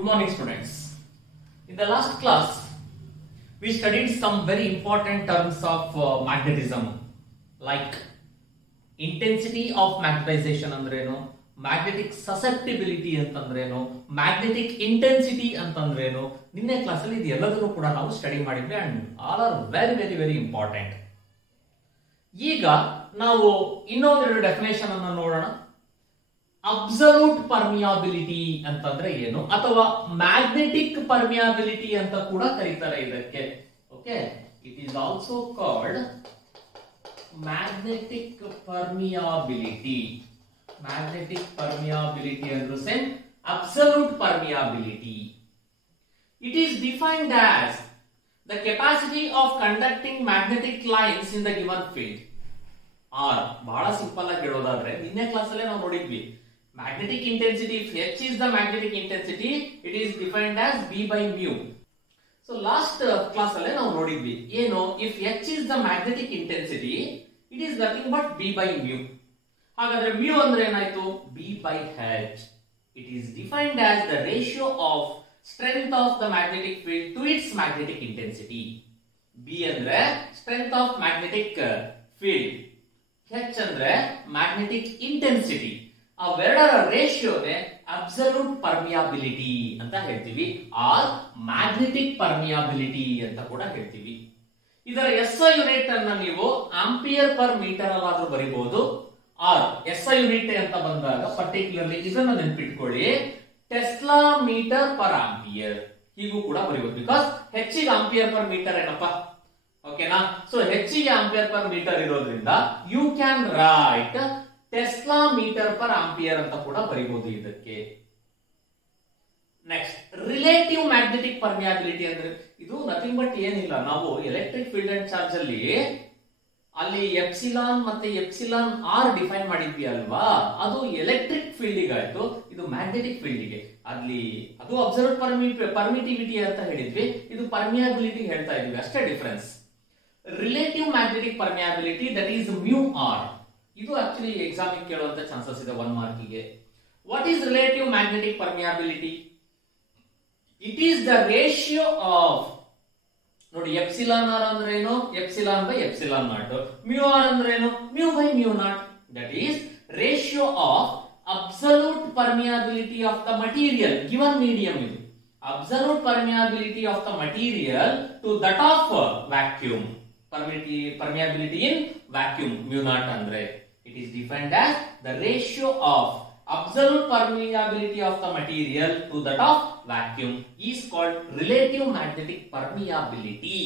Good morning, students. In the last class, we studied some very important terms of magnetism, like intensity of magnetization ಅಂದ್ರೇನು, magnetic susceptibility ಅಂತಂದ್ರೇನು, magnetic intensity ಅಂತಂದ್ರೇನು. ನಿನ್ನೆ class ಅಲ್ಲಿ ಇದೆಲ್ಲದನ್ನು ಕೂಡ ನಾವು study ಮಾಡಿದ್ವಿ and all are very very very important. ಈಗ ನಾವು ಇನ್ನೊಂದೆರಡು ಡೆಫಿನೇಷನ್ ಅನ್ನು ನೋಡೋಣ. ಅಬ್ಸಲ್ಯೂಟ್ ಪರ್ಮಿಯಾಬಿಲಿಟಿ ಅಂತಂದ್ರೆ ಏನು, ಅಥವಾ ಮ್ಯಾಗ್ನೆಟಿಕ್ ಪರ್ಮಿಯಾಬಿಲಿಟಿ ಅಂತ ಕೂಡ ಕರೀತಾರೆ ಇದಕ್ಕೆ. Okay, it is also called magnetic permeability. Magnetic permeability ಅಂದ್ರೆ same absolute permeability. It is defined as the capacity of conducting magnetic lines in the given field. ಬಹಳ ಸಿಂಪಲ್ ಆಗಿ ಹೇಳೋದಾದ್ರೆ ನಿನ್ನೆ ಕ್ಲಾಸ್ ಅಲ್ಲೇ ನಾವು ನೋಡಿದ್ವಿ, magnetic intensity, if H is the magnetic intensity, it is defined as B by mu. So last class alle ನಾವು ನೋಡಿದ್ವಿ ಏನು, if H is the magnetic intensity, it is nothing but B by mu. ಹಾಗಾದ್ರೆ mu ಅಂದ್ರೆ ಏನಾಯ್ತು, B by H. It is defined as the ratio of strength of the magnetic field to its magnetic intensity. B ಅಂದ್ರೆ strength of magnetic field, H ಅಂದ್ರೆ magnetic intensity. ಅವೆರಡರ ರೇಷಿಯೋನೇ absolute ಪರ್ಮಿಯಾಬಿಲಿಟಿ ಅಂತ ಹೇಳ್ತೀವಿ, R magnetic ಪರ್ಮಿಯಾಬಿಲಿಟಿ ಅಂತ ಕೂಡ ಹೇಳ್ತೀವಿ. ಇದರ SI ಯೂನಿಟ್ ಅನ್ನ ನೀವು ಆಂಪಿಯರ್ ಪರ್ ಮೀಟರ್ ಅಲ್ಲಾದ್ರೂ ಬರೀಬಹುದು, ಆರ್ SI ಯೂನಿಟ್ ಅಂತ ಬಂದಾಗ ಪರ್ಟಿಕ್ಯುಲರ್ಲಿ ಇದನ್ನ ನೆನಪಿಟ್ಕೊಳ್ಳಿ, ಟೆಸ್ಲಾ ಮೀಟರ್ ಪರ್ ಆಂಪಿಯರ್ ಹೀಗೂ ಕೂಡ ಬರೀಬಹುದು. ಬಿಕಾಸ್ ಹೆಚ್ಚಿಗೆ ಆಂಪಿಯರ್ ಪರ್ ಮೀಟರ್ ಏನಪ್ಪ, ಓಕೆನಾ. ಸೊ ಹೆಚ್ಚಿಗೆ ಆಂಪಿಯರ್ ಪರ್ ಮೀಟರ್ ಇರೋದ್ರಿಂದ you can write tesla metre per ampere ಅಂತ ಕೂಡ ಬರೀಬಹುದು ಇದಕ್ಕೆ. ನೆಕ್ಸ್ಟ್, ರಿಲೇಟಿವ್ ಮ್ಯಾಗ್ನೆಟಿಕ್ ಪರ್ಮಿಯಾಬಿಲಿಟಿ ಅಂದ್ರೆ ಇದು ನಥಿಂಗ್ ಬಟ್ ಏನಿಲ್ಲ, ನಾವು ಎಲೆಕ್ಟ್ರಿಕ್ ಫೀಲ್ಡ್ ಅಂಡ್ ಚಾರ್ಜ್ ಅಲ್ಲಿ ಎಪ್ಸಿಲಾನ್ ಮತ್ತೆ ಎಪ್ಸಿಲಾನ್ ಆರ್ ಡಿಫೈನ್ ಮಾಡಿದ್ವಿ ಅಲ್ವಾ, ಅದು ಎಲೆಕ್ಟ್ರಿಕ್ ಫೀಲ್ಡ್ ಆಯ್ತು, ಇದು ಮ್ಯಾಗ್ನೆಟಿಕ್ ಫೀಲ್ಡ್ ಗೆ ಅಲ್ಲಿ ಅದು ಅಬ್ಸಲ್ಯೂಟ್ ಪರ್ಮಿಟಿವಿಟಿ ಅಂತ ಹೇಳಿದ್ವಿ, ಇದು ಪರ್ಮಿಯಾಬಿಲಿಟಿ ಹೇಳ್ತಾ ಇದೀವಿ, ಅಷ್ಟೇ difference. Relative magnetic permeability that is mu R. ಇದು ಆಕ್ಚುಲಿ ಎಕ್ಸಾಮ್ ಕೇಳುವಂತ ಚಾನ್ಸಸ್ ಇದೆ 1 ಮಾರ್ಕಿಗೆ. What is relative magnetic permeability? It is the ratio of, ನೋಡಿ ಎಪ್ಸಿಲಾನ್ ಆರ್ ಅಂದ್ರೆ ಏನು, epsilon by epsilon naught. Mu R ಅಂದ್ರೆ ಏನು, mu by mu naught. That is ratio of absolute permeability of the material given medium. ಇದು absolute permeability of the material to that of vacuum. permeability in vacuum mu naught andre it is defined as the ratio of absolute permeability of the material to that of vacuum is called relative magnetic permeability.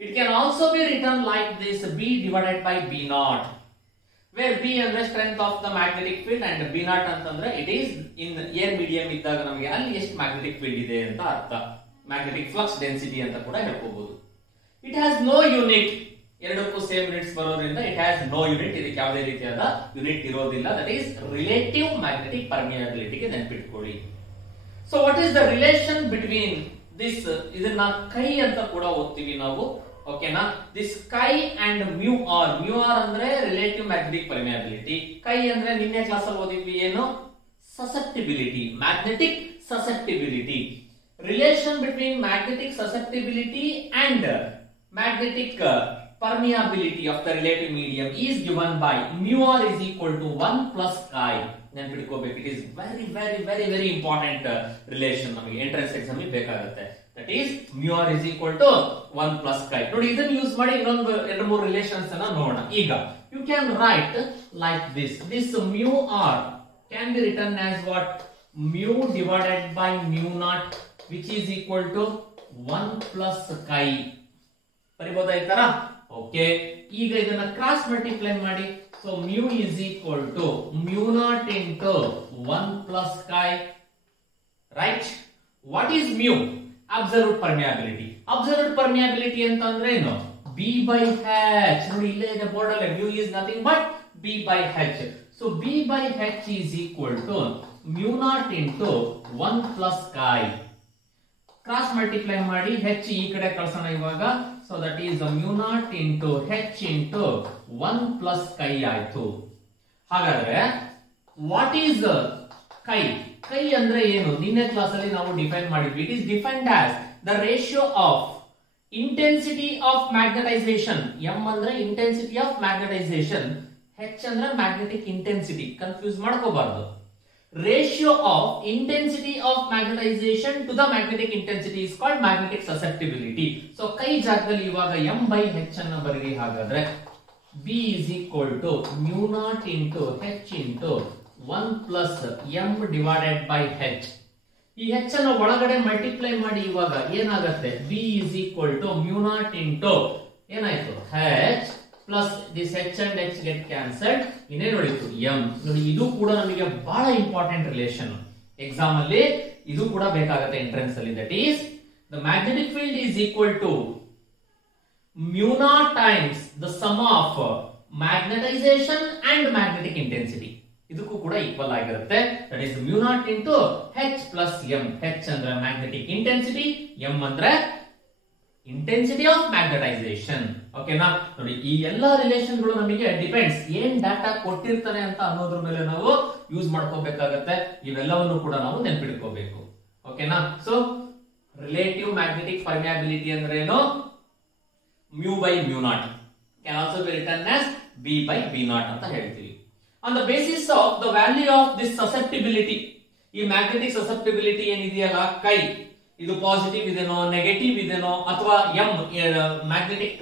It can also be written like this, B divided by B naught, where B andre strength of the magnetic field and B naught antandre it is in air medium iddaga namage alli ಎಷ್ಟು magnetic field ಇದೆ ಅಂತ ಅರ್ಥ, magnetic flux density ಅಂತ ಕೂಡ ಹೇಳ್ಕೋಬಹುದು. It has no unit, ಎರಡಕ್ಕೂ same units ಬರೋದ್ರಿಂದ it has no unit, ಇದಕ್ಕೆ ಯಾವುದೇ ರೀತಿಯಾದ ಯೂನಿಟ್ ಇರೋದಿಲ್ಲ. That is relative magnetic permeability ಗೆ ನೆನಪಿಟ್ಕೊಳ್ಳಿ. So what is the relation between this, ಇದನ್ನ ಕೈ ಅಂತ ಕೂಡ ಓದ್ತೀವಿ ನಾವು, ಓಕೆನಾ. This chi and mu R. Mu R ಅಂದ್ರೆ ರಿಲೇಟಿವ್ ಮ್ಯಾಗ್ನೆಟಿಕ್ ಪರ್ಮಿಯಾಬಿಲಿಟಿ, ಕೈ ಅಂದ್ರೆ ನಿನ್ನೆ ಕ್ಲಾಸ್ ಅಲ್ಲಿ ಓದಿದ್ವಿ ಏನು, susceptibility, magnetic susceptibility. Relation between magnetic susceptibility and magnetic permeability of the relative medium is given by mu r is equal to 1 plus chi. ನೆನಪಿಟ್ಕೋಬೇಕು, it is very very very very important relation, ನಮಗೆ entrance exam ಗೆ ಬೇಕಾಗುತ್ತೆ. that is mu r is equal to 1 plus chi. ನೋಡಿ ಇದನ್ನ use ಮಾಡಿ ಇನ್ನೊಂದು 2-3 relations ಅನ್ನ ನೋಡೋಣ. ಈಗ you can write like this mu r can be written as what, mu divided by mu naught which is equal to 1 plus chi. ಬರಿಬಹುದಾಯ್ತಾರ? Okay, ಈಗ ಇದನ್ನ ಕ್ರಾಸ್ ಮಲ್ಟಿಪ್ಲೈ ಮಾಡಿ. So mu is equal to mu naught into 1 plus chi, right. What is mu? Absolute permeability. Absolute permeability ಅಂತಂದ್ರೆ ಏನು, B by ಹೆಚ್. ನೋಡಿ ಇಲ್ಲೇ ಇದೆ board ಅಲ್ಲಿ, mu is nothing but B by H. So B by H is equal to mu naught into 1 plus chi. Cross multiply ಮಾಡಿ, H ಈ ಕಡೆ ಕಳ್ಸೋಣ ಇವಾಗ. So that is mu naught into h into 1 plus chi ಆಯ್ತು. ಹಾಗಾದ್ರೆ what is chi? ಕೈ ಅಂದ್ರೆ ಏನು? ನಿನ್ನೆ ಕ್ಲಾಸ್ ಅಲ್ಲಿ ನಾವು ಡಿಫೈನ್ ಮಾಡಿದ್ವಿ. It is defined as the ratio of intensity of magnetization. M ಅಂದ್ರೆ ಇಂಟೆನ್ಸಿಟಿ ಆಫ್ ಮ್ಯಾಗ್ನೆಟೈಸೇಷನ್, ಹೆಚ್ ಅಂದ್ರೆ ಮ್ಯಾಗ್ನೆಟಿಕ್ ಇಂಟೆನ್ಸಿಟಿ. ಕನ್ಫ್ಯೂಸ್ ಮಾಡ್ಕೋಬಾರ್ದು. Ratio of intensity of magnetization to the magnetic intensity is called magnetic susceptibility. So chi ಜಾಗದಲ್ಲಿ ಇವಾಗ M by H ಅನ್ನ ಬರೀರಿ. ಹಾಗಾದ್ರೆ B is equal to mu naught into H into 1 plus M divided by H. ಈ H ಅನ್ನು ಒಳಗಡೆ multiply ಮಾಡಿ ಇವಾಗ ಏನಾಗುತ್ತೆ? B is equal to mu naught into ಏನಾಯ್ತು? H plus this H and H get cancelled. ಇನ್ನೇನು ಉಳಿತು? M. ನೋಡಿ, ಇದು ಕೂಡ ನಮಗೆ ಬಹಳ ಇಂಪಾರ್ಟೆಂಟ್ ರಿಲೇಷನ್. ಎಕ್ಸಾಮ್ ಅಲ್ಲಿ ಇದು ಕೂಡ ಬೇಕಾಗುತ್ತೆ ಎಂಟ್ರೆನ್ಸ್ ಅಲ್ಲಿ. That is the magnetic field is equal to mu naught times the sum of magnetization and magnetic intensity. ಇದಕ್ಕೂ ಕೂಡ ಈಕ್ವಲ್ ಆಗಿರುತ್ತೆ. That is mu naught into h plus m. h ಅಂದ್ರೆ magnetic intensity, m ಅಂದ್ರೆ intensity of magnetization. ಓಕೆನಾ? ನೋಡಿ, ಈ ಎಲ್ಲಾ relation ಗಳು ನಮಗೆ ಡಿಪೆಂಡ್ಸ್ ಏನ್ ಡಾಟಾ ಕೊಟ್ಟಿರ್ತಾನೆ ಅಂತ ಅನ್ನೋದ್ರ ಮೇಲೆ ನಾವು ಯೂಸ್ ಮಾಡ್ಕೋಬೇಕಾಗತ್ತೆ. ಇವೆಲ್ಲವನ್ನು ಕೂಡ ನಾವು ನೆನಪಿಟ್ಕೋಬೇಕು. ಓಕೆನಾ? ಸೊ ರಿಲೇಟಿವ್ ಮ್ಯಾಗ್ನೆಟಿಕ್ ಪರ್ಮಿಯಾಬಿಲಿಟಿ ಅಂದ್ರೆ ಏನು? mu by mu naught can also be written as b by b naught ಅಂತ ಹೇಳ್ತೀವಿ. On the basis of the value of this susceptibility, ಈ ಮ್ಯಾಗ್ನೆಟಿಕ್ ಸಸೆಪ್ಟಿಬಿಲಿಟಿ ಏನಿದೆಯಲ್ಲ, ಕೈ ಇದು ಪಾಸಿಟಿವ್ ಇದೆನೋ ನೆಗೆಟಿವ್ ಇದೆನೋ ಅಥವಾ ಎಂ ಮ್ಯಾಗ್ನೆಟಿಕ್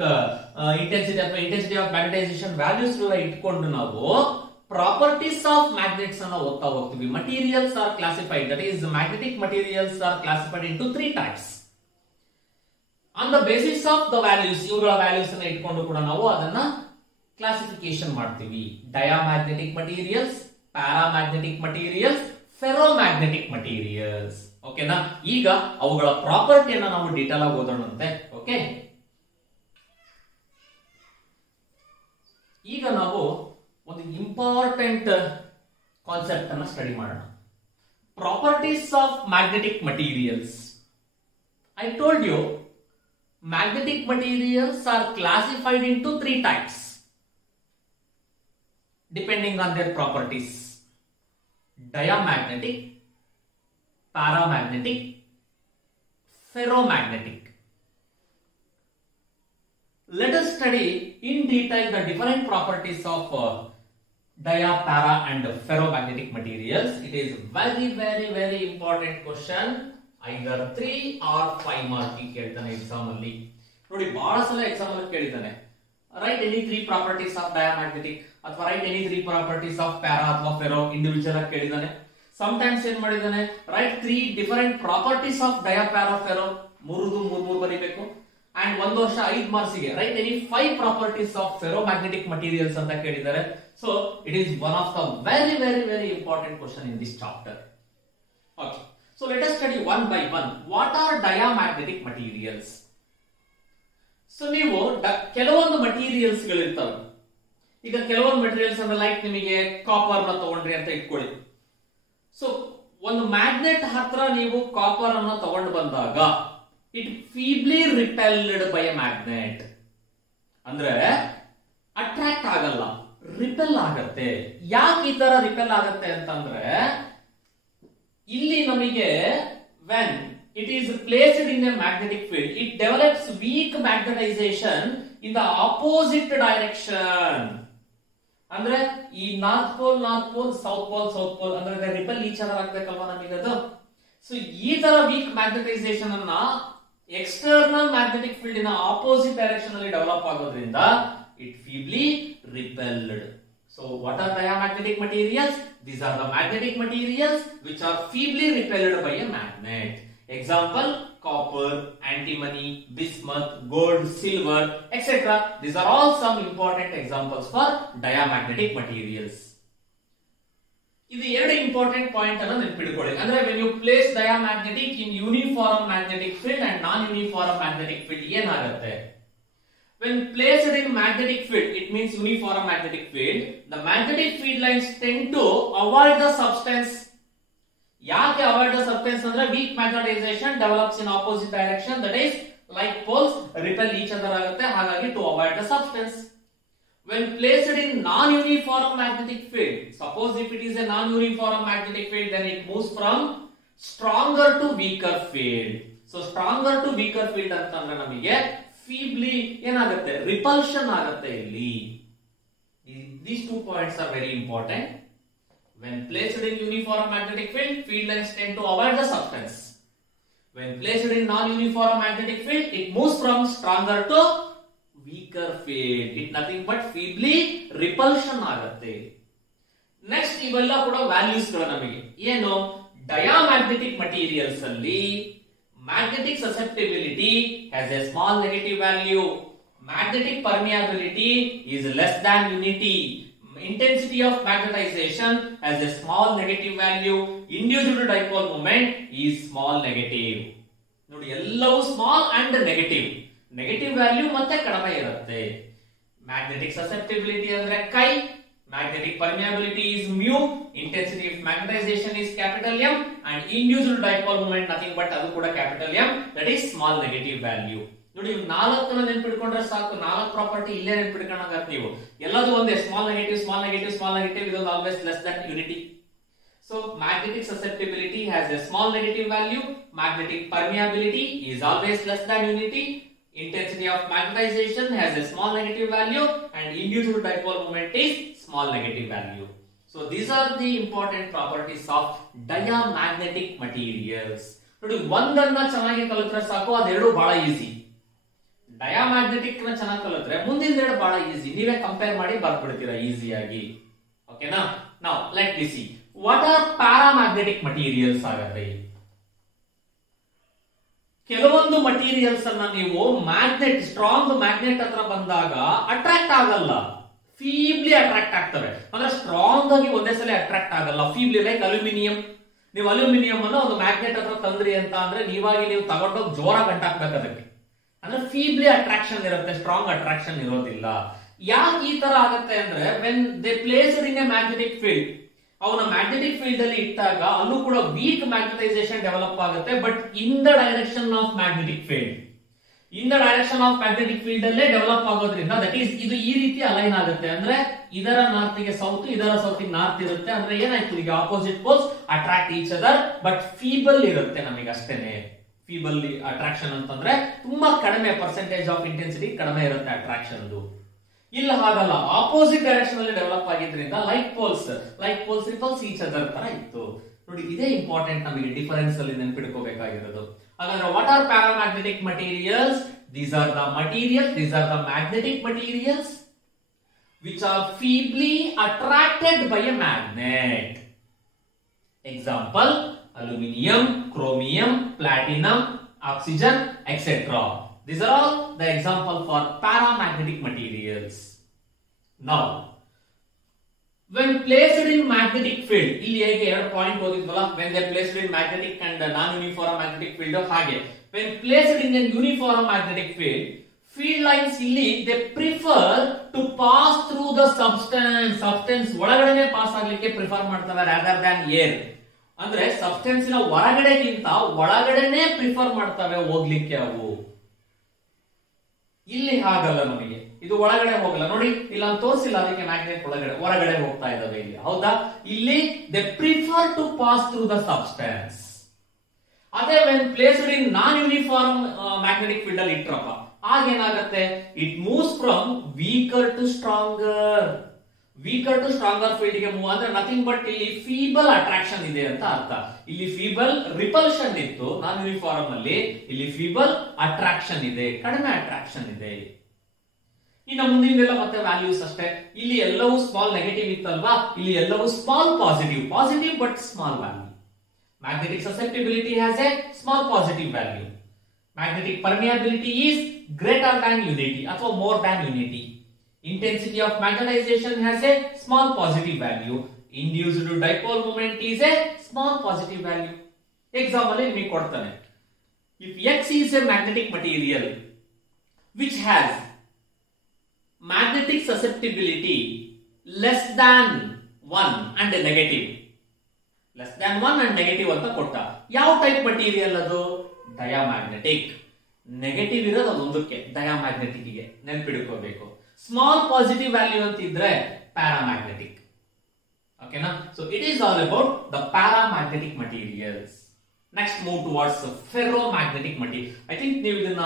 ಇಂಟೆನ್ಸಿಟಿ ಅಥವಾ ಇಂಟೆನ್ಸಿಟಿ ಆಫ್ ಮ್ಯಾಗ್ನೆಟೈಸೇಷನ್ ವ್ಯಾಲ್ಯೂಸ್ ಇಟ್ಕೊಂಡು ನಾವು ಪ್ರಾಪರ್ಟೀಸ್ ಆಫ್ ಮ್ಯಾಗ್ನೆಟ್ಸ್ ಅನ್ನ ಓದ್ತಾ ಹೋಗ್ತೀವಿ. Materials are classified, that is magnetic materials are classified into 3 types. On the basis of the values, ಇವುಗಳ ವ್ಯಾಲ್ಯೂಸ್ ಅನ್ನ ಇಟ್ಕೊಂಡು ಕೂಡ ನಾವು ಅದನ್ನ ಕ್ಲಾಸಿಫಿಕೇಶನ್ ಮಾಡ್ತೀವಿ. Diamagnetic materials, paramagnetic materials, ferromagnetic materials. ಓಕೆನಾ? ಈಗ ಅವುಗಳ ಪ್ರಾಪರ್ಟಿಯನ್ನ ನಾವು ಡೀಟೇಲ್ ಆಗಿ ಓದೋಣಂತೆ. ಓಕೆ, ಈಗ ನಾವು ಒಂದು ಇಂಪಾರ್ಟೆಂಟ್ ಕಾನ್ಸೆಪ್ಟ್ ಅನ್ನ ಸ್ಟಡಿ ಮಾಡೋಣ. Properties of magnetic materials. I told you magnetic materials are classified into 3 types depending on their properties: diamagnetic, paramagnetic, ferromagnetic. Let us study in detail the different properties of dia, para and ferromagnetic materials. It is very important question. either 3 or 5 mark ಕೇಳ್ತಾನೆ exam ಅಲ್ಲಿ. ನೋಡಿ, ಬಹಳ ಸಲ exam ಅಲ್ಲಿ ಕೇಳಿದಾನೆ, write any 3 properties of diamagnetic ಅಥವಾ write any 3 properties of para ಅಥವಾ ferro individual ಆಗಿ ಕೇಳಿದಾನೆ. ಸಮ್ ಟೈಮ್ಸ್ ಏನ್ ಮಾಡಿದಾನೆ, write 3 different properties of dia, para, ferro, ಮೂರು ಬರೀಬೇಕು. ಅಂಡ್ ಒಂದು ವರ್ಷ 5 ಮಾರ್ಕ್ಸ್ ಗೆ write any 5 properties of ferro magnetic materials ಅಂತ ಕೇಳಿದ್ದಾರೆ. So it is one of the very important question in this chapter. Okay, so let us study one by one. What are diamagnetic materials? So ನೀವು ಕೆಲವೊಂದು materials ಗಳಿರ್ತವೆ. ಈಗ ಕೆಲವೊಂದು materials ಅಂದ್ರೆ like ನಿಮಗೆ copper ನ ತಗೊಂಡ್ರಿ ಅಂತ ಇಟ್ಕೊಳ್ಳಿ. ಸೊ ಒಂದು ಮ್ಯಾಗ್ನೆಟ್ ಹತ್ರ ನೀವು ಕಾಪರ್ ಅನ್ನ ತಗೊಂಡು ಬಂದಾಗ it ಫೀಬ್ಲಿ repelled by A magnet. ಅಂದ್ರೆ ಅಟ್ರಾಕ್ಟ್ ಆಗಲ್ಲ, ರಿಪೆಲ್ ಆಗತ್ತೆ. ಯಾಕೆ ಈ ತರ ರಿಪೆಲ್ ಆಗತ್ತೆ ಅಂತಂದ್ರೆ, ಇಲ್ಲಿ ನಮಗೆ when it is placed in a magnetic field, it develops weak magnetization in the opposite direction. ಅಂದ್ರೆ ಈ ನಾರ್ತ್ ಪೋಲ್ ಸೌತ್ ಪೋಲ್ ಅಂದ್ರೆ ರಿಪೆಲ್ ಈಚ್ ಅದರ್ ಆಗ್ಬೇಕಲ್ವಾ ನಮಗೆ ಅದು. ಸೊ ಈ ತರ ವೀಕ್ ಮ್ಯಾಗ್ನೆಟೈಸೇಷನ್ ಅನ್ನ ಎಕ್ಸ್ಟರ್ನಲ್ ಮ್ಯಾಗ್ನೆಟಿಕ್ ಫೀಲ್ಡ್ ಇನ ಆಪೋಸಿಟ್ ಡೈರೆಕ್ಷನ್ ಅಲ್ಲಿ ಡೆವಲಪ್ ಆಗೋದ್ರಿಂದ it ಫೀಬ್ಲಿ repelled. So what are diamagnetic materials? These are the magnetic materials which are feebly repelled by a magnet. Example: copper, antimony, bismuth, gold, silver, etc. These are all some important examples for diamagnetic materials. ಇದು ಎರಡು important point ಅನ್ನು ನೆನಪಿಟ್ಕೊಳ್ಳಿ. ಅಂದ್ರೆ when you place diamagnetic in uniform magnetic field and non-uniform magnetic field ಏನಾಗುತ್ತೆ? When placed in magnetic field, it means uniform magnetic field, the magnetic field lines tend to avoid the substance. ಯಾಕೆ avoid the substance ಅಂದ್ರೆ weak magnetization develops in opposite direction, that is like poles repel each other ಆಗುತ್ತೆ. ಹಾಗಾಗಿ to avoid the substance. when placed in non-uniform magnetic field, suppose if it is a non-uniform magnetic field, then it moves from stronger to weaker field. So stronger to weaker field ಅಂತಂದ್ರೆ ನಮಗೆ feebly ಏನಾಗುತ್ತೆ, repulsion ಆಗುತ್ತೆ ಇಲ್ಲಿ. These 2 points are very important. When placed in uniform magnetic field, field lines tend to avoid the substance. When placed in non-uniform magnetic field, it moves from stronger to weaker field. It nothing but feebly repulsion ಆಗುತ್ತೆ. Next ಇವೆಲ್ಲ ಕೂಡ values ಗಳು ನಮಗೆ ಏನು, diamagnetic materials ಅಲ್ಲಿ magnetic susceptibility has a small negative value, magnetic permeability is less than unity, intensity of magnetization has a small negative value, induced dipole moment is small negative. ನೋಡಿ ಎಲ್ಲವೂ small and negative value ಮತ್ತೆ ಕಡಿಮೆ ಇರುತ್ತೆ. Magnetic susceptibility ಅಂದ್ರೆ ಕೈ, magnetic permeability is mu, intensity of magnetization is capital M, and induced dipole moment nothing but ಅದು ಕೂಡ capital M, that is small negative value. ನೋಡಿ ನಾಲ್ಕನ್ನ ನೆನ್ಪಿಟ್ಕೊಂಡ್ರೆ ಸಾಕು, 4 ಪ್ರಾಪರ್ಟಿ ಇಲ್ಲೇ ನೆನ್ಪಿಟ್ಕೊಂಡಾಗತ್ತೆ ನೀವು. ಎಲ್ಲದೂ ಒಂದೇ, ಸ್ಮಾಲ್ ನೆಗೆಟಿವ್ ಇದು always less than unity. So magnetic susceptibility has a small negative value, magnetic permeability is always less than unity, intensity of magnetization has a small negative value, and induced dipole moment is small negative value. So these are the important properties of diamagnetic materials. ನೋಡಿ ಒಂದನ್ನ ಚೆನ್ನಾಗಿ ಕಲಿತ್ರೆ ಸಾಕು, ಅದೆರಡು ಬಹಳ easy. Diamagnetic ನ ಚೆನ್ನಾಗಿ ಕಲಿತ್ರೆ ಮುಂದಿನ ಎರಡು ಬಹಳ ಈಸಿ, ನೀವೇ ಕಂಪೇರ್ ಮಾಡಿ ಬರ್ಬಿಡ್ತೀರಾ ಈಸಿಯಾಗಿ. ಓಕೆನಾ? Now let me see what are paramagnetic materials. ಹಾಗಾದ್ರೆ ಕೆಲವೊಂದು ಮಟೀರಿಯಲ್ಸ್ ಅನ್ನ ನೀವು ಮ್ಯಾಗ್ನೆಟ್, ಸ್ಟ್ರಾಂಗ್ ಮ್ಯಾಗ್ನೆಟ್ ಹತ್ರ ಬಂದಾಗ ಅಟ್ರಾಕ್ಟ್ ಆಗಲ್ಲ, ಫೀಬ್ಲಿ ಅಟ್ರಾಕ್ಟ್ ಆಗ್ತವೆ. ಅಂದ್ರೆ ಸ್ಟ್ರಾಂಗ್ ಆಗಿ ಒಂದೇ ಸಲ ಅಟ್ರಾಕ್ಟ್ ಆಗಲ್ಲ, ಫೀಬ್ಲಿ. ಲೈಕ್ ಅಲ್ಯೂಮಿನಿಯಂ, ನೀವು ಅಲ್ಯೂಮಿನಿಯಂ ಅನ್ನು ಒಂದು ಮ್ಯಾಗ್ನೆಟ್ ಹತ್ರ ತಂದ್ರಿ ಅಂತ ಅಂದ್ರೆ ನೀವಾಗಿ ನೀವು ತಗೊಂಡೋಗಿ ಜೋರಾಗಿ ಗಂಟಾಕ್ಬೇಕು ಅದಕ್ಕೆ. ಅಂದ್ರೆ ಫೀಬ್ಲಿ ಅಟ್ರಾಕ್ಷನ್ ಇರುತ್ತೆ, ಸ್ಟ್ರಾಂಗ್ ಅಟ್ರಾಕ್ಷನ್ ಇರೋದಿಲ್ಲ. ಯಾಕೆ ಈ ತರ ಆಗುತ್ತೆ ಅಂದ್ರೆ when they placed in a magnetic field, ಅವನ ಮ್ಯಾಗ್ನೆಟಿಕ್ ಫೀಲ್ಡ್ ಅಲ್ಲಿ ಇಟ್ಟಾಗ ಅಲ್ಲೂ ಕೂಡ ವೀಕ್ ಮ್ಯಾಗ್ನೆಟೈಸೇಷನ್ ಡೆವಲಪ್ ಆಗುತ್ತೆ, but in the direction of magnetic field, in the direction of magnetic field ಅಲ್ಲೇ ಡೆವಲಪ್ ಆಗೋದ್ರಿಂದ ದಟ್ ಈಸ್ ಇದು ಈ ರೀತಿ ಅಲೈನ್ ಆಗುತ್ತೆ. ಅಂದ್ರೆ ಇದರ ನಾರ್ತ್ ಗೆ ಸೌತ್, ಇದರ ಸೌತ್ ಗೆ ನಾರ್ತ್ ಇರುತ್ತೆ. ಅಂದ್ರೆ ಏನಾಯ್ತು, ಈಗ opposite poles attract each other, but feeble ಇರುತ್ತೆ ನಮಗೆ ಅಷ್ಟೇನೆ. ಫೀಬಲ್ ಅಟ್ರಾಕ್ಷನ್ ಅಂತಂದ್ರೆ ತುಂಬಾ ಕಡಿಮೆ ಪರ್ಸೆಂಟೇಜ್ ಆಫ್ ಇಂಟೆನ್ಸಿಟಿ ಕಡಿಮೆ ಇರುತ್ತೆ ಅಟ್ರಾಕ್ಷನ್. ಇಲ್ಲ ಹಾಗಲ್ಲ, ಆಪೋಸಿಟ್ ಡೈರೆಕ್ಷನ್ ಅಲ್ಲಿ ಡೆವಲಪ್ ಆಗಿದ್ರಿಂದ like poles repels each other ತರ ಇತ್ತು. ನೋಡಿ ಇದೇ ಇಂಪಾರ್ಟೆಂಟ್ ನಮಗೆ ಡಿಫರೆನ್ಸ್ ಅಲ್ಲಿ ನೆನ್ಪಿಟ್ಕೋಬೇಕಾಗಿರೋದು. ಹಾಗಾದ್ರೆ what are paramagnetic materials? These are the magnetic materials which are feebly attracted by a magnet. Example: aluminium, chromium, platinum, oxygen, etc. These are all the example for paramagnetic materials. Now, when placed in magnetic field, ಇಲ್ಲಿ ಹೇಗೆ ಎರಡು point ಓದಿದ್ವಲ್ಲ, when they placed in magnetic and non-uniform magnetic field, ಹಾಗೆ when placed in a uniform magnetic field, field lines ಇಲ್ಲಿ they prefer to pass through the substance ಒಳಗಡೆನೆ pass ಆಗ್ಲಿಕ್ಕೆ prefer ಮಾಡ್ತವೆ rather than air. ಅಂದ್ರೆ substance ನ ಹೊರಗಡೆಗಿಂತ ಒಳಗಡೆನೆ prefer ಮಾಡ್ತವೆ ಹೋಗ್ಲಿಕ್ಕೆ ಅವು. ಇಲ್ಲಿ ಹಾಗಲ್ಲ, ನಮಗೆ ಇದು ಒಳಗಡೆ ಹೋಗಲ್ಲ. ನೋಡಿ ಇಲ್ಲಿ ನಾನು ತೋರಿಸಿಲ್ಲ, ಅದಕ್ಕೆ ಮ್ಯಾಗ್ನೆಟ್ ಹೊರಗಡೆ ಹೋಗ್ತಾ ಇದಾವೆ ಇಲ್ಲಿ, ಹೌದಾ? ಇಲ್ಲಿ they prefer to pass through the substance. ಅದೇ when placed in non uniform magnetic field ಅಲ್ಲಿ ಇಟ್ರಪ್ಪ, ಆಗೇನಾಗತ್ತೆ, it moves from weaker to stronger field ಗೆ ಮೂವ್. ಅಂದ್ರೆ ನಥಿಂಗ್ ಬಟ್ ಇಲ್ಲಿ ಫೀಬಲ್ ಅಟ್ರಾಕ್ಷನ್ ಇದೆ ಅಂತ ಅರ್ಥ. ಇಲ್ಲಿ ಫೀಬಲ್ ರಿಪಲ್ಷನ್ ಇತ್ತು ನಾನ್ ಯೂನಿಫಾರ್ಮ್ ಅಲ್ಲಿ, ಇಲ್ಲಿ ಫೀಬಲ್ ಅಟ್ರಾಕ್ಷನ್ ಇದೆ, ಕಡಿಮೆ ಅಟ್ರಾಕ್ಷನ್ ಇದೆ. ಇನ್ನು ಮುಂದಿನ ಮತ್ತೆ ವ್ಯಾಲ್ಯೂಸ್ ಅಷ್ಟೇ. ಇಲ್ಲಿ ಎಲ್ಲವೂ ಸ್ಮಾಲ್ ನೆಗೆಟಿವ್ ಇತ್ತಲ್ವಾ, ಇಲ್ಲಿ ಎಲ್ಲವೂ small positive but small value. Magnetic susceptibility has a small positive value. Magnetic permeability is greater than unity ಅಥವಾ more than unity. Intensity of magnetization has a small positive value. Induced dipole moment is a small positive value. Example ನಿಮಗೆ ಕೊಡ್ತಾನೆ. If X is a magnetic material which has magnetic susceptibility less than 1 and negative, ಅಂತ ಕೊಟ್ಟ. ಯಾವ type material ಅದು? Diamagnetic. Negative ಇರೋದು ಅದೊಂದಕ್ಕೆ, diamagnetic ಗೆ ನೆನ್ಪಿಡ್ಕೋಬೇಕು. Small positive value ಅಂತಿದ್ರೆ paramagnetic. ಓಕೆನಾ? So it is all about the paramagnetic materials. Next move towards ferromagnetic material. I think ನೀವು ಇದನ್ನ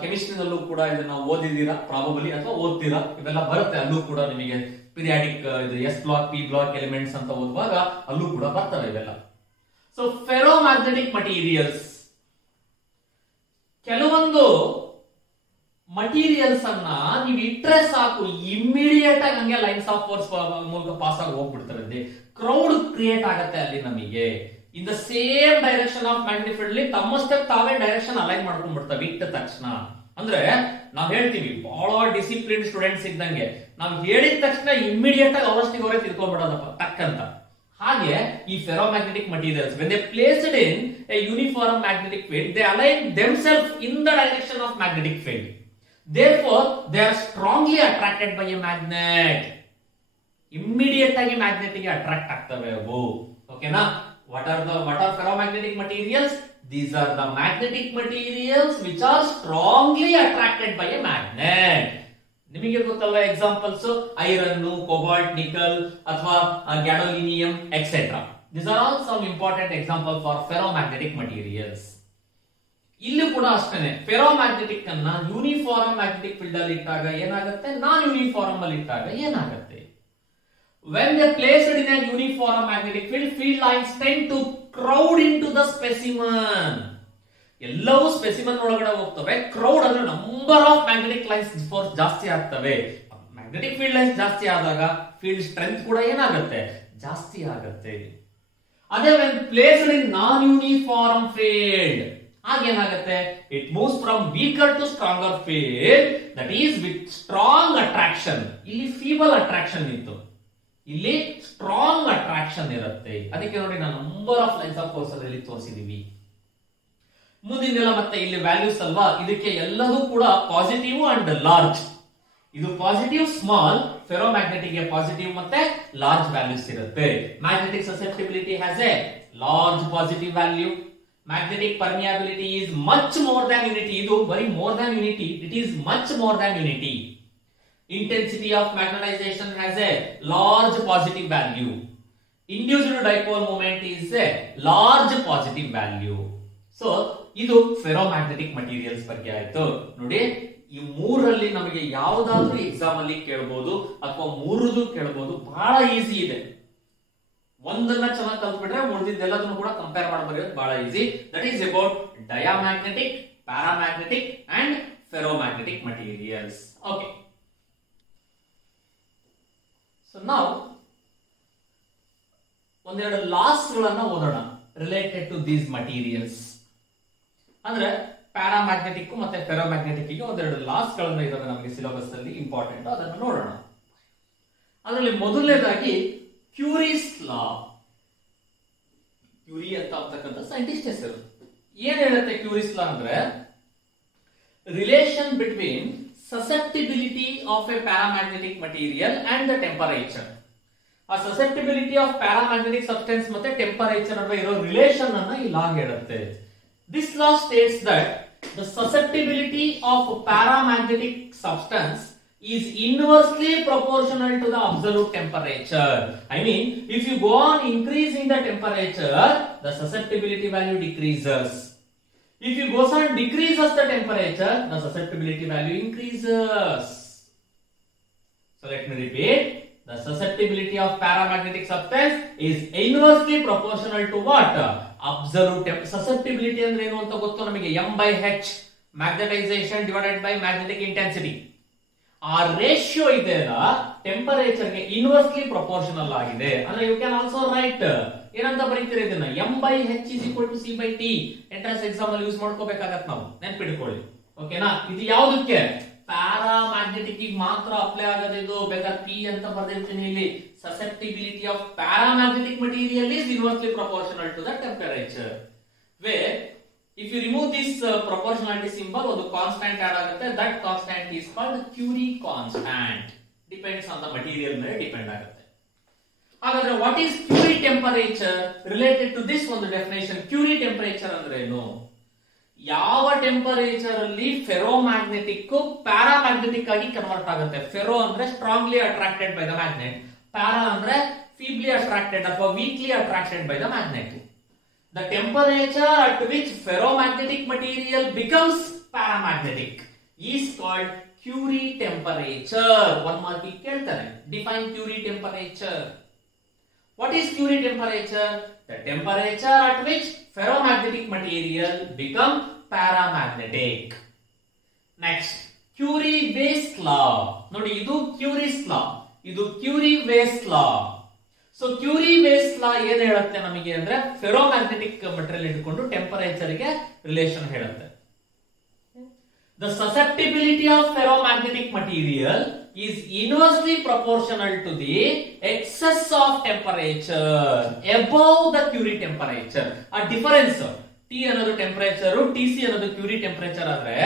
ಕೆಮಿಸ್ಟ್ರಿನಲ್ಲೂ ಕೂಡ ಇದನ್ನ ಓದಿದ್ದೀರಾ ಪ್ರಾಬಬಲಿ, ಅಥವಾ ಓದ್ತೀರಾ, ಇವೆಲ್ಲ ಬರುತ್ತೆ ಅಲ್ಲೂ ಕೂಡ ನಿಮಗೆ ಪಿರಿಯಾಡಿಕ್ ಇದು S block P block elements ಅಂತ ಓದುವಾಗ ಅಲ್ಲೂ ಕೂಡ ಬರ್ತವೆ ಇವೆಲ್ಲ. ಸೊ ಫೆರೋಮ್ಯಾಗ್ನೆಟಿಕ್ ಮಟೀರಿಯಲ್ಸ್, ಕೆಲವೊಂದು ಮಟೀರಿಯಲ್ಸ್ ಅನ್ನ ನೀವು ಇಟ್ರೆ ಸಾಕು ಇಮ್ಮಿಡಿಯೇಟ್ ಆಗಿ ಹಂಗೆ ಲೈನ್ಸ್ ಆಫ್ ಫೋರ್ಸ್ ಮೂಲಕ ಪಾಸ್ ಆಗಿ ಹೋಗ್ಬಿಡ್ತಾರೆ. ಕ್ರೌಡ್ ಕ್ರಿಯೇಟ್ ಆಗತ್ತೆ ಅಲ್ಲಿ ನಮಗೆ. In the same direction of magnetic field ತಮ್ಮಷ್ಟಕ್ಕೆ ತಾವೇ ಡೈರೆಕ್ಷನ್ ಅಲೈನ್ ಮಾಡ್ಕೊಂಡ್ಬಿಡ್ತವೆ ಇಟ್ಟ ತಕ್ಷಣ. ಅಂದ್ರೆ ನಾವ್ ಹೇಳ್ತೀವಿ ಬಹಳ ಡಿಸಿಪ್ಲಿನ್ ಸ್ಟೂಡೆಂಟ್ಸ್ ಇದ್ದಂಗೆ, ನಾವ್ ಹೇಳಿದ ತಕ್ಷಣ ಇಮ್ಮಿಡಿಯೇಟ್ ಆಗಿ ಅವರಷ್ಟಿಗೆ ಅವರೇ ತಿಳ್ಕೊಂಡ್ಬಿಡೋದಪ್ಪ ಟಕ್ ಅಂತ. ಹಾಗೆ ಈ ferromagnetic materials when they placed in a uniform magnetic field, they align themselves in the direction of magnetic field. Therefore they are strongly attracted by a magnet. Immediate ಆಗಿ ಮ್ಯಾಗ್ನೆಟ್ ಗೆ ಅಟ್ರಾಕ್ಟ್ ಆಗ್ತವೆ ಅವು. ಓಕೆನಾ? what are ferromagnetic materials? These are the magnetic materials which are strongly attracted by a magnet. ನಿಮಗೆ ಗೊತ್ತಲ್ವಾ examples, iron, cobalt, ನಿಕಲ್ ಅಥವಾ ಗ್ಯಾಡೋಲಿನಿಯಂ etcetera. These are all some important example for ferromagnetic materials. ಇಲ್ಲೂ ಕೂಡ ಅಷ್ಟೇನೆ, ಫೆರೋಮ್ಯಾಗ್ನೆಟಿಕ್ ಅನ್ನ ಯೂನಿಫಾರ್ಮ್ ಮ್ಯಾಗ್ನೆಟಿಕ್ ಫೀಲ್ಡ್ ಅಲ್ಲಿ ಇಟ್ಟಾಗ ಏನಾಗುತ್ತೆ, ನಾನ್ ಯೂನಿಫಾರ್ಮ್ ಅಲ್ಲಿ ಇಟ್ಟಾಗ ಏನಾಗುತ್ತೆ. When they placed in a uniform magnetic field, field lines tend to crowd into the specimen. ಎಲ್ಲವೂ ಸ್ಪೆಸಿಮನ್ ಒಳಗಡೆ ಹೋಗ್ತವೆ. ಕ್ರೌಡ್ ಅಂದ್ರೆ number of magnetic lines force ಜಾಸ್ತಿ ಆಗ್ತವೆ. ಮ್ಯಾಗ್ನೆಟಿಕ್ ಫೀಲ್ಡ್ ಲೈನ್ಸ್ ಜಾಸ್ತಿ ಆದಾಗ ಫೀಲ್ಡ್ ಸ್ಟ್ರೆಂತ್ ಕೂಡ ಏನಾಗುತ್ತೆ, ಜಾಸ್ತಿ ಆಗುತ್ತೆ. ಅದೇ when placed in non uniform field, ಆಗೇನಾಗುತ್ತೆ, it moves from weaker to stronger field, that is with strong attraction. ಇಲ್ಲಿ ಫೀಬಲ್ ಅಟ್ರಾಕ್ಷನ್ ಇತ್ತು, ಇಲ್ಲಿ ಸ್ಟ್ರಾಂಗ್ ಅಟ್ರಾಕ್ಷನ್ ಇರುತ್ತೆ. ಅದಕ್ಕೆ ನೋಡಿ ನಾನು number of lines of force ಅಲ್ಲಿ ತೋರಿಸಿದೀವಿ. ಮುಂದಿನೆಲ್ಲ ಮತ್ತೆ ಇಲ್ಲಿ ವ್ಯಾಲ್ಯೂಸ್ ಅಲ್ವಾ, ಇದಕ್ಕೆ ಎಲ್ಲದೂ ಕೂಡ ಪಾಸಿಟಿವ್ ಅಂಡ್ ಲಾರ್ಜ್. ಇದು ಪಾಸಿಟಿವ್ ಸ್ಮಾಲ್, ಫೆರೋಮ್ಯಾಗ್ನೆಟಿಕ್ ಗೆ ಪಾಸಿಟಿವ್ ಮತ್ತೆ ಲಾರ್ಜ್ ವ್ಯಾಲ್ಯೂಸ್ ಇರುತ್ತೆ. Magnetic susceptibility has a large positive value. Magnetic permeability is much more than unity. ಇದು ಬರೀ more than unity, it is much more than unity. Intensity of magnetization has a large positive value. Induced dipole moment is a large positive value. So ಇದು ferromagnetic materials ಬಗ್ಗೆ ಆಯ್ತು. ನೋಡಿ, ಈ ಮೂರಲ್ಲಿ ನಮಗೆ ಯಾವ್ದಾದ್ರೂ ಎಕ್ಸಾಮ್ ಅಲ್ಲಿ ಕೇಳಬಹುದು ಅಥವಾ ಮೂರದು ಕೇಳಬಹುದು. ಬಹಳ ಈಸಿ ಇದೆ. ಒಂದನ್ನ ಚೆನ್ನಾಗಿ ಕಲ್ತ್ಬಿಟ್ರೆ ಉಳಿದಿದ್ದೆಲ್ಲದನ್ನು ಕೂಡ ಕಂಪೇರ್ ಮಾಡಿ ಬರೆಯೋದು ಬಹಳ easy. That is about diamagnetic, paramagnetic and ferromagnetic materials. Okay, so ನಾವು ಒಂದೆರಡು ಲಾಸ್ ಗಳನ್ನ ಓದೋಣ ರಿಲೇಟೆಡ್ ಟು ದೀಸ್ ಮಟೀರಿಯಲ್ಸ್. ಅಂದ್ರೆ ಪ್ಯಾರಾಮ್ಯಾಗ್ನೆಟಿಕ್ ಮತ್ತೆ ಫೆರೋಮ್ಯಾಗ್ನೆಟಿಕ್ ಗೆ ಒಂದೆರಡು ಲಾಸ್ ಗಳನ್ನ ಇದಾವೆ ನಮಗೆ ಸಿಲೆಬಸ್ ಅಲ್ಲಿ ಇಂಪಾರ್ಟೆಂಟ್, ಅದನ್ನು ನೋಡೋಣ. ಅದರಲ್ಲಿ ಮೊದಲನೇದಾಗಿ ಕ್ಯೂರೀಸ್ ಲಾ. ಕ್ಯೂರಿ ಅಂತಕ್ಕಂಥ ಸೈಂಟಿಸ್ಟ್ ಹೆಸರು. ಏನ್ ಹೇಳುತ್ತೆ ಕ್ಯೂರೀಸ್ ಲಾ ಅಂದ್ರೆ, relation between susceptibility of a paramagnetic material and the temperature. A susceptibility of paramagnetic substance ಮತ್ತೆ temperature ನಡುವೆ ಇರೋ ರಿಲೇಷನ್ ಅನ್ನ ಈ ಲಾ ಹೇಳುತ್ತೆ. This law states that the susceptibility of paramagnetic substance is inversely proportional to the absolute temperature. I mean, if you go on increasing the temperature, the susceptibility value decreases. If you goes on decreases the temperature, the susceptibility value increases. So let me repeat. The susceptibility of paramagnetic substance is inversely proportional to what? Absolute susceptibility ಅಂದ್ರೆ ಏನು ಅಂತ ಗೊತ್ತು ನಮಗೆ, m/h magnetization divided by magnetic intensity. ಆ ratio ಇದೆಯಲ್ಲ temperature ಗೆ inversely proportional ಆಗಿದೆ. ಅಂದ್ರೆ ಯು ಕ್ಯಾನ್ ಆಲ್ಸೋ ರೈಟ್, ಏನಂತ ಬರೀತೀರಿ ಇದನ್ನ, m/h = c/t. ಎಂಟ್ರೆನ್ಸ್ ಎಕ್ಸಾಮ್ ಅಲ್ಲಿ ಯೂಸ್ ಮಾಡ್ಕೋಬೇಕಾಗತ್ತೆ, ನಾವು ನೆನ್ಪಿಟ್ಕೊಳ್ಳಿ. ಓಕೆನಾ? ಇದು ಯಾವುದಕ್ಕೆ, ಪ್ಯಾರಾಮ್ಯಾಗ್ನೆಟಿಕ್ ಮಾತ್ರ ಅಪ್ಲೈ ಆಗೋದು. ಇದು ಬೇಕಾದ್ರೆ p ಅಂತ ಬರ್ದಿರ್ತೀನಿ ಇಲ್ಲಿ. Susceptibility of paramagnetic material is inversely proportional to the temperature. Where if you remove this proportionality symbol, ಒಂದು ಕಾನ್ಸ್ಟೆಂಟ್ ಆಡ್ ಆಗುತ್ತೆ. that constant is called Curie constant. Depends on the material ಮೇಲೆ depend ಆಗುತ್ತೆ. ಹಾಗಾದ್ರೆ what is Curie temperature? Related to this ಒಂದು definition, Curie temperature ಅಂದ್ರೆ ಏನು? ಯಾವ temperature ಅಲ್ಲಿ ಫೆರೋಮ್ಯಾಗ್ನೆಟಿಕ್ ಪ್ಯಾರಾಮ್ಯಾಗ್ನೆಟಿಕ್ ಆಗಿ ಕನ್ವರ್ಟ್ ಆಗುತ್ತೆ. ಫೆರೋ ಅಂದ್ರೆ strongly attracted by the magnet, para ಅಂದ್ರೆ feebly attracted ಅಥವಾ weakly attracted by the magnet. The temperature at which ferromagnetic material becomes paramagnetic is called Curie temperature. One mark ಕೇಳ್ತಾರೆ. Define Curie temperature. What is Curie temperature? The temperature at which ferromagnetic material become paramagnetic. Next, Curie-Weiss law. ನೋಡಿ ಇದು Curie's law, ಇದು Curie-Weiss law. So Curie-Weiss law ಏನ್ ಹೇಳುತ್ತೆ ನಮಗೆ ಅಂದ್ರೆ ferromagnetic material ಇಟ್ಕೊಂಡು temperature ಗೆ ರಿಲೇಷನ್ ಹೇಳುತ್ತೆ. The susceptibility of ferromagnetic material is inversely proportional to the excess of temperature above the Curie temperature. A difference T ಅನ್ನೋದು temperature, Tc ಅನ್ನೋದು Curie temperature ಆದ್ರೆ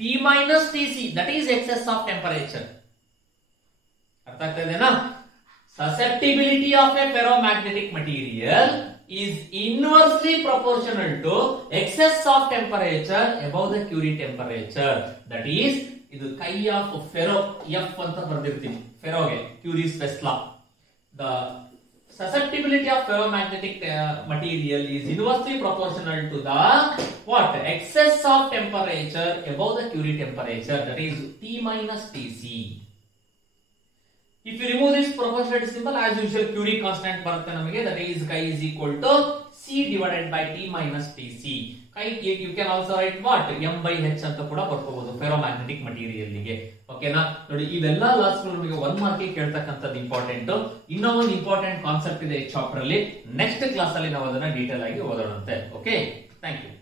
T minus Tc that is excess of temperature. ಅರ್ಥ ಆಗ್ತಾ ಇದೆನಾ? Susceptibility of a ferromagnetic material is inversely proportional to excess of temperature above the Curie temperature. That is, ಇದು chi of ferro F ಅಂತ ಬರೆದಿರ್ತೀನಿ ಫೆರೋಗೆ, Curie-Weiss law. The susceptibility of ferromagnetic material is inversely proportional to the what? Excess of temperature above the Curie temperature. That is T minus Tc. If you remove this proportionality symbol, as usual Curie constant ಬರುತ್ತೆ ನಮಗೆ, that is chi is equal to C divided by T minus Tc. Chi you can also write what? M by H ಅಂತ ಕೂಡ ಬರ್ಕೋಬಹುದು ferromagnetic material ಗೆ. ಓಕೆನಾ? ನೋಡಿ ಇವೆಲ್ಲ loss ಗಳು ನಮಗೆ 1 ಮಾರ್ಕ್ ಗೆ ಕೇಳ್ತಕ್ಕಂಥದ್ದು ಇಂಪಾರ್ಟೆಂಟ್. ಇನ್ನೂ ಒಂದು ಇಂಪಾರ್ಟೆಂಟ್ ಕಾನ್ಸೆಪ್ಟ್ ಇದೆ ಈ ಚಾಪ್ಟರ್ ಅಲ್ಲಿ. ನೆಕ್ಸ್ಟ್ ಕ್ಲಾಸ್ ಅಲ್ಲಿ ನಾವು ಅದನ್ನ ಡೀಟೇಲ್ ಆಗಿ ಓದೋಣಂತೆ. Okay, thank you.